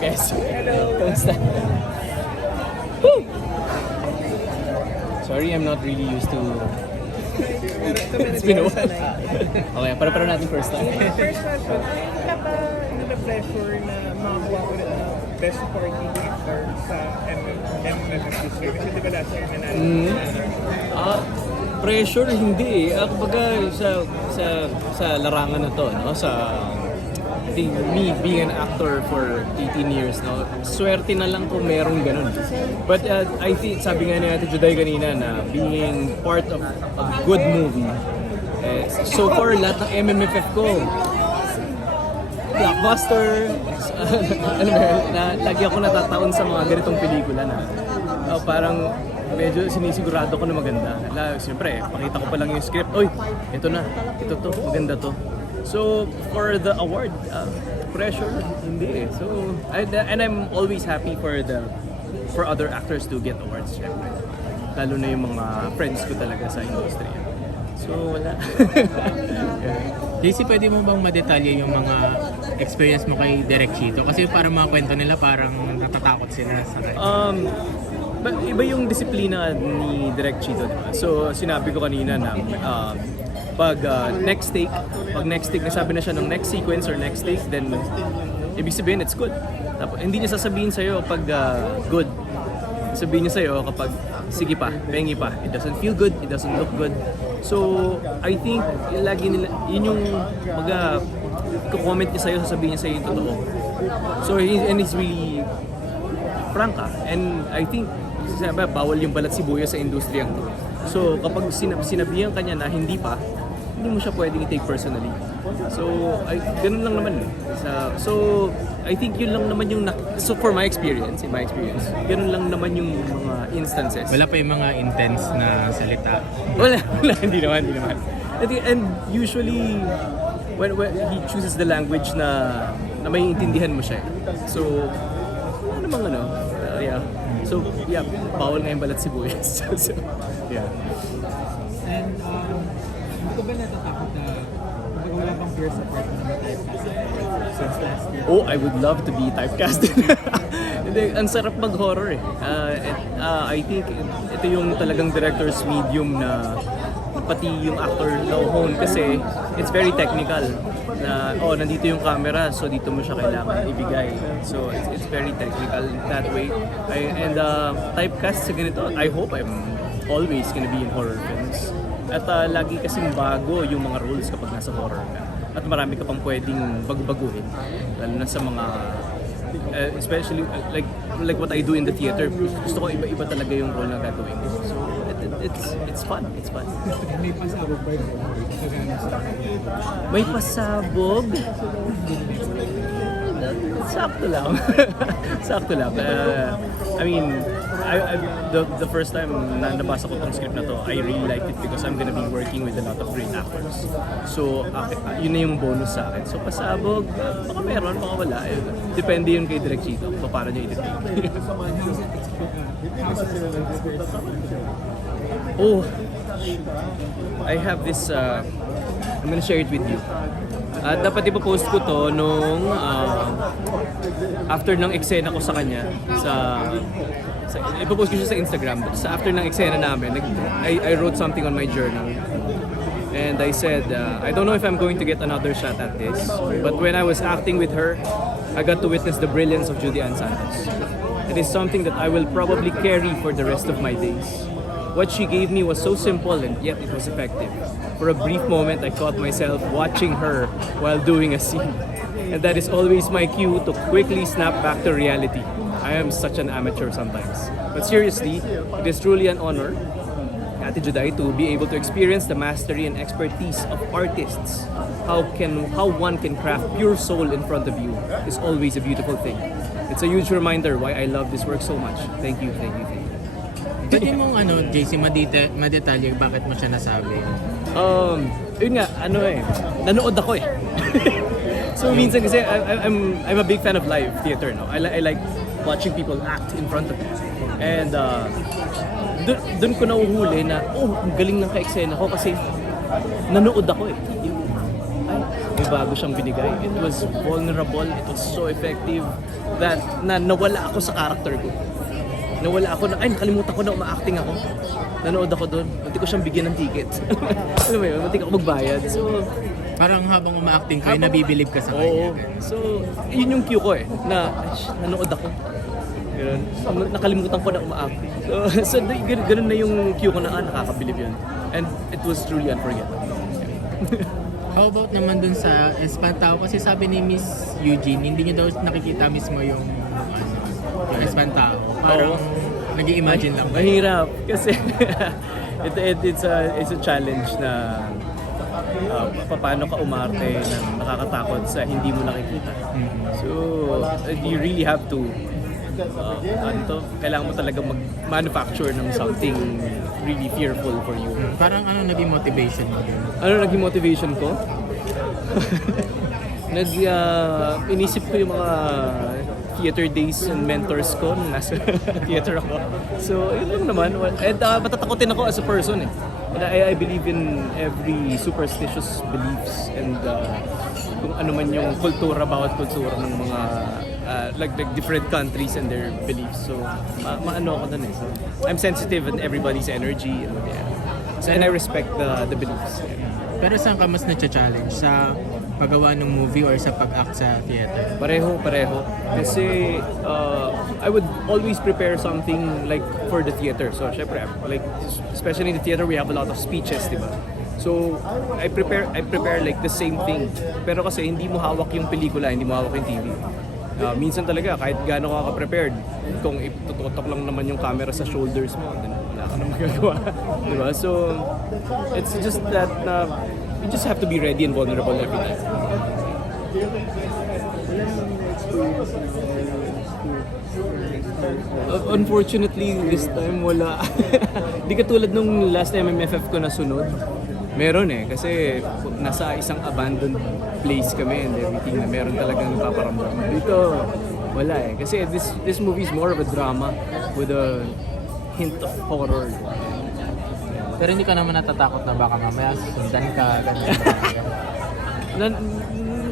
Guys, kamusta? Woo! Sorry, I'm not really used to... It's been a while. Okay, para natin first time. First question, wala ba na-pressure na makakuha ko na best supporting actor sa MMFF this year? Kasi di ba last year nanalo? Pressure, hindi eh. Kumbaga sa larangan na to, no? I think me being an actor for 18 years, no? Swerte na lang kung merong ganun. But I think, sabi nga ni Ate Juday kanina na being part of a good movie, so far lahat ng MMFF ko, blockbuster, alam mo yun, lagi ako natataon sa mga ganitong pelikula na parang medyo sinisigurado ko na maganda. Siyempre, pakita ko pa lang yung script, oy, ito na, ito to, maganda to. So, for the award, pressure, hindi eh. So, and I'm always happy for other actors to get awards, syempre. Lalo na yung mga friends ko talaga sa industriya. So, wala. Yeah. JC, pwede mo bang madetalye yung mga experience mo kay Direk Chito? Kasi parang mga kwento nila parang natatakot sila sa Iba yung disiplina ni Direk Chito, diba? So, sinabi ko kanina na pag next take nasabi na siya ng next sequence or next take, then ibig sabihin it's good. Tapos hindi niya sasabihin sa'yo pag good. Sabihin niya sa'yo kapag sige pa, pengi pa. It doesn't feel good, it doesn't look good. So, I think lagi nila, yun yung comment niya sa'yo, sasabihin niya sa'yo yung totoo. So, he's really frank. And I think bawal yung balat sibuyas sa industriyang to. So, kapag sinabihan kanya na hindi pa, hindi mo siya pwedeng i-take personally. So, ganun lang naman. So, I think yun lang naman yung... So, in my experience, ganun lang naman yung mga instances. Wala pa yung mga intense na salita. Wala, hindi naman. And usually, when he chooses the language na may intindihan mo siya. So, yeah. So, yeah, bawal nga yung balat sibuyas. So, yeah. And hindi ko ba natatakot na wala bang fear sa part na typecast since last year? Oh, I would love to be typecasted. Hindi, ang sarap mag-horror eh. I think ito yung talagang director's medium na pati yung actor na-hone kasi it's very technical. Na nandito yung camera, so dito mo siya kailangan ibigay. So it's very technical that way. And typecast sa ganito, I hope I'm always gonna be in horror films. At lagi kasing bago yung mga roles kapag nasa horror ka. At marami ka pang pwedeng baguhin. Lalo na sa mga especially like what I do in the theater. Gusto ko iba-iba talaga yung role na gagawin ko. So it's fun. May pasabog ba yun? May pasabog? Sakto lang. I mean, the first time na nabasa ko tong script na to, I really liked it because I'm gonna be working with a lot of great actors. So, yun na yung bonus sa akin. So, pasabog, baka meron, baka wala. Depende yun kay Direk Chito kung paano niya i-take. Oh, I have this, I'm gonna share it with you. Dapat ipopost ko to nung after ng eksena ko sa kanya ipopost ko siya sa Instagram. Sa after ng eksena namin, I wrote something on my journal. And I said, I don't know if I'm going to get another shot at this, but when I was acting with her, I got to witness the brilliance of Judy Ann Santos. It is something that I will probably carry for the rest of my days. What she gave me was so simple and yet it was effective. For a brief moment, I caught myself watching her while doing a scene. And that is always my cue to quickly snap back to reality. I am such an amateur sometimes. But seriously, it is truly an honor, Ate Juday, to be able to experience the mastery and expertise of artists. How one can craft pure soul in front of you is always a beautiful thing. It's a huge reminder why I love this work so much. Thank you. Pwede mong JC, madetalye bakit mo siya nasabi? Yun nga, nanood ako eh. So minsan kasi I'm a big fan of live theater, no? I like watching people act in front of me. And doon ko nauhuli na, ang galing ng ka-eksena ko kasi nanood ako eh. pagbabago siyang binigay. It was vulnerable, it was so effective that nawala ako sa character ko. Nawala ako na, nakalimutan ko na uma-acting ako. Nanood ako doon, munti ko siyang bigyan ng ticket. Alam mo yun, munti ako magbayad. So, Parang habang uma-acting ka, nabibilib ka sa oo. kanya. So, yun yung cue ko na nanood ako. Ganun. Nakalimutan ko na uma-acting. So ganun na yung cue ko na nakakabilib yun. And it was truly unforgettable. How about naman dun sa Espantao? Kasi sabi ni Miss Eugene, hindi niyo daw nakikita mismo yung Espantao. Parang nag-i-imagine lang. Mahirap kasi it's a challenge na paano ka umarte na nakakatakot sa hindi mo nakikita. So you really have to kailangan mo talaga mag-manufacture ng something really fearful for you. Parang naging motivation mo? Ano naging motivation ko? Inisip ko yung mga theater days and mentors ko nung nasa theater ako. So, yun lang naman. And matatakotin ako as a person eh. And I believe in every superstitious beliefs and kung ano man yung kultura, bawat kultura ng mga like different countries and their beliefs. So, maano ako dun eh. So, I'm sensitive in everybody's energy. And, yeah. So, and I respect the beliefs. Yeah. Pero saan ka mas na-challenge? Sa paggawa ng movie or sa pag-act sa theater? Pareho. Kasi I would always prepare something like for the theater. So, syempre, like, especially in the theater, we have a lot of speeches, di ba? So, I prepare like the same thing. Pero kasi hindi mo hawak yung pelikula, hindi mo hawak yung TV. Minsan talaga, kahit gaano ka ka-prepared, kung itututok lang naman yung camera sa shoulders mo, then wala ka na magagawa. Di ba? So, it's just that you just have to be ready and vulnerable every time. Unfortunately, this time wala. Di katulad nung last MMFF ko na sunod. Meron eh, kasi nasa isang abandoned place kami and everything na meron talagang napaparamdam. Dito, wala eh. Kasi this movie is more of a drama with a hint of horror. Pero hindi ka naman natatakot na baka mamaya sundan ka, ganyan.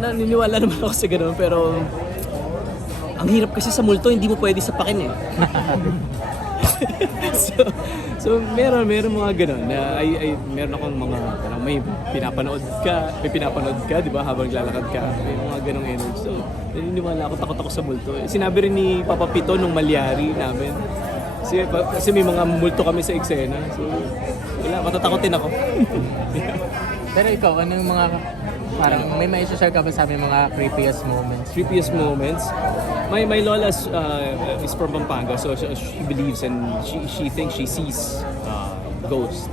Naniniwala naman ako sa ganun, pero ang hirap kasi sa multo, hindi mo pwede sapakin eh. so meron mga ganun na meron akong mga parang may pinapanood ka, di ba, habang lalakad ka, may mga ganung energy. So naniniwala ako, takot ako sa multo. Sinabi rin ni Papa Pito nung Malyari namin. Kasi may mga multo kami sa eksena. So wala, matatakotin ako. Pero ikaw, ano yung mga parang may share ka ba sa amin mga creepiest moments? Creepiest moments? My lola is from Pampanga, so she believes and she thinks she sees ghosts.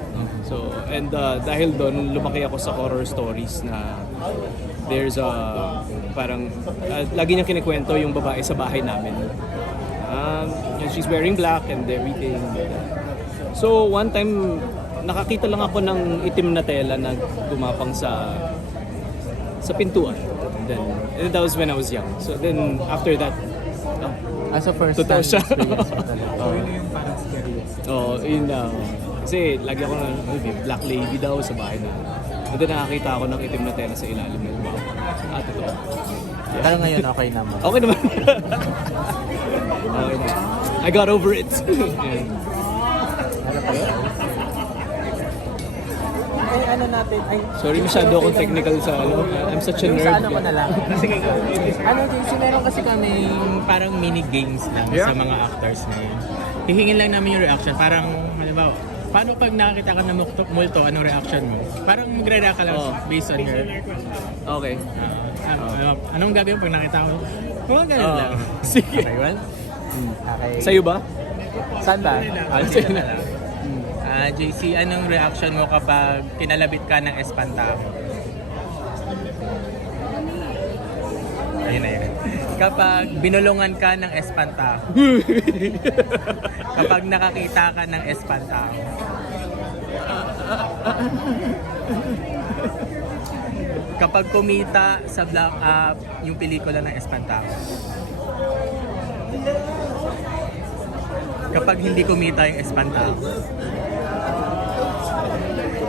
So, and dahil doon, lumaki ako sa horror stories na there's parang lagi niyang kinikwento yung babae sa bahay namin. And she's wearing black and everything. So one time, nakakita lang ako ng itim na tela na gumapang sa pintuan. And that was when I was young. So then after that, As a first totoo siya. experience mo talaga. So, yun yung parang scary. Yun na. Kasi lagi ako na black lady daw sa bahay na. And then nakakita ako ng itim na tela sa ilalim ng bahay. Totoo. Pero ngayon okay naman. Okay naman. Okay na. I got over it. Yeah. Ano natin? Sorry, masyado akong technical sa I'm such a nerd. Sa ano ko na lang. JC, meron kasi kami parang mini games lang sa mga actors na yun. Hihingin lang namin yung reaction. Parang, halimbawa, paano pag nakakita ka ng multo, anong reaction mo? Parang magre-react ka lang based on your... Okay. Anong gagawin pag nakita ko? Ganun lang. Sige. Okay, well? Okay. Sa'yo ba? Saan ba? Sa'yo na lang. JC, anong reaction mo kapag kinalabit ka ng espantao? Ayun na yun. Kapag binulungan ka ng espantao. Kapag nakakita ka ng espantao. Kapag kumita sa yung pelikula ng espantao. Kapag hindi kumita yung espantao.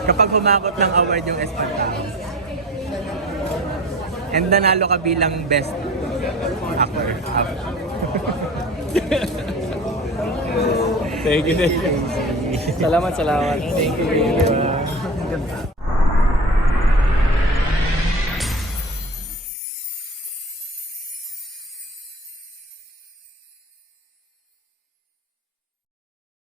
Kapag humakot ng award yung espantao. And nanalo ka bilang best actor. Thank you. Salamat. Thank you.